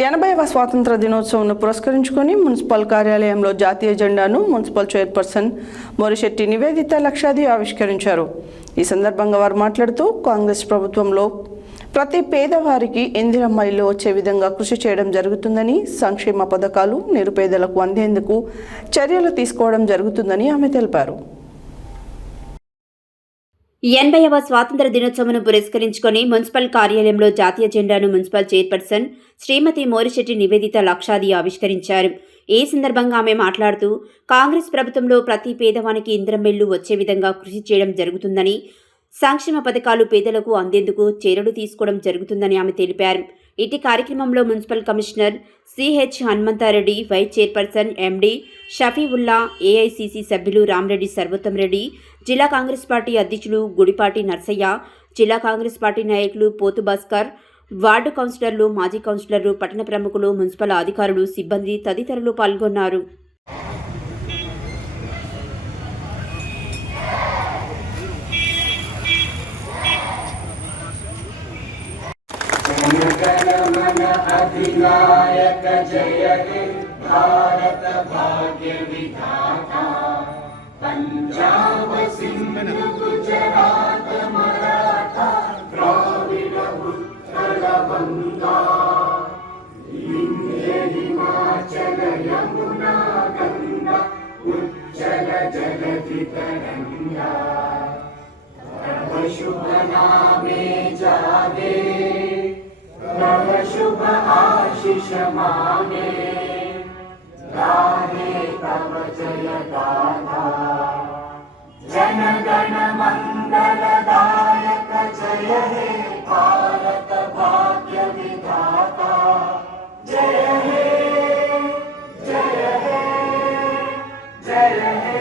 80వ స్వాతంత్ర దినోత్సవంను పురస్కరించుకొని మున్సిపల్ కార్యాలయంలో జాతీయ జెండాను మున్సిపల్ చైర్పర్సన్ మోరిశెట్టి నివేదిత లక్షాది ఆవిష్కరించారు. ఈ సందర్భంగా వారు మాట్లాడుతూ కాంగ్రెస్ ప్రభుత్వంలో ప్రతి పేదవారికి ఇందిరమ్మ ఇల్లు వచ్చే విధంగా కృషి చేయడం జరుగుతుందని, సంక్షేమ పథకాలు నిరుపేదలకు అందేందుకు చర్యలు తీసుకోవడం జరుగుతుందని ఆమె తెలిపారు. 80వ స్వాతంత్ర దినోత్సవం పురస్కరించుకొని మున్సిపల్ కార్యాలయంలో జాతీయ జెండాను మున్సిపల్ చైర్పర్సన్ శ్రీమతి మోరిశెట్టి నివేదిత లక్షాది ఆవిష్కరించారు. ఈ సందర్భంగా ఆమె మాట్లాడుతూ కాంగ్రెస్ ప్రభుత్వంలో ప్రతి పేదవానికి ఇందిరమ్మ వచ్చే విధంగా కృషి చేయడం జరుగుతుందని, సంక్షేమ పథకాలు పేదలకు అందేందుకు చర్యలు తీసుకోవడం జరుగుతుందని ఆమె తెలిపారు. ఇటీ కార్యక్రమంలో municipal commissioner CH Hanumanthareddy, vice chairperson MD Shafiulla, AICC సభ్యులు రామరెడ్డి సర్వోత్తం రెడ్డి, జిల్లా కాంగ్రెస్ పార్టీ అధ్యక్షులు గుడిపాటి నర్సయ్య, జిల్లా కాంగ్రెస్ పార్టీ నాయకులు పోతు భాస్కర్, వార్డు కౌన్సిలర్లు, మాజీ కౌన్సిలర్లు, పట్టణ ప్రముఖులు, మున్సిపల్ అధికారులు, సిబ్బంది తదితరులు పాల్గొన్నారు. अधिनायक जय हे भारत भाग्य विधाता, पंजाब सिंध गुजरात मराठा द्राविड उत्कल गंगा, विंध्य हिमाचल यमुना गंगा उज्जल जलधि तरंगा, तव शुभ नामे जागे तव शुभ आशीष मांगे, गाहे तव जय गाथा, जन गण मंगल दायक जय हे भारत भाग्य विधाता, जय हे जय हे जय हे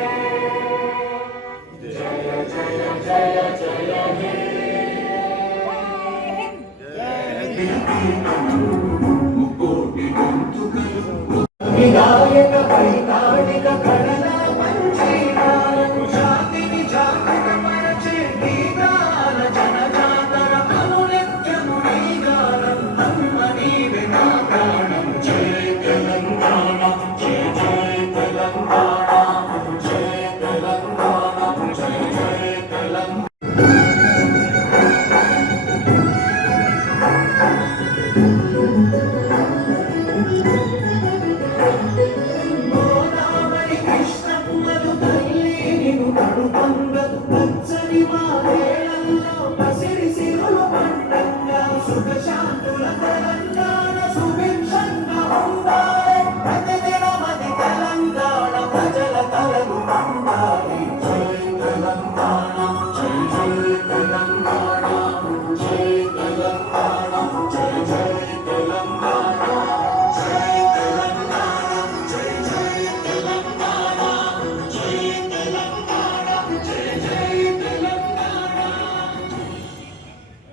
जय जय जय जय हे विनायक वैतानिक गणना पंचीकारण शांति जागृत परचे दीदान जन जातर अनुनित्य मुनिगानं हनुमनी विना प्राणं जय तेलंगाना जय जय तेलंगाना जय तेलंगाना जय जय तेलंगाना.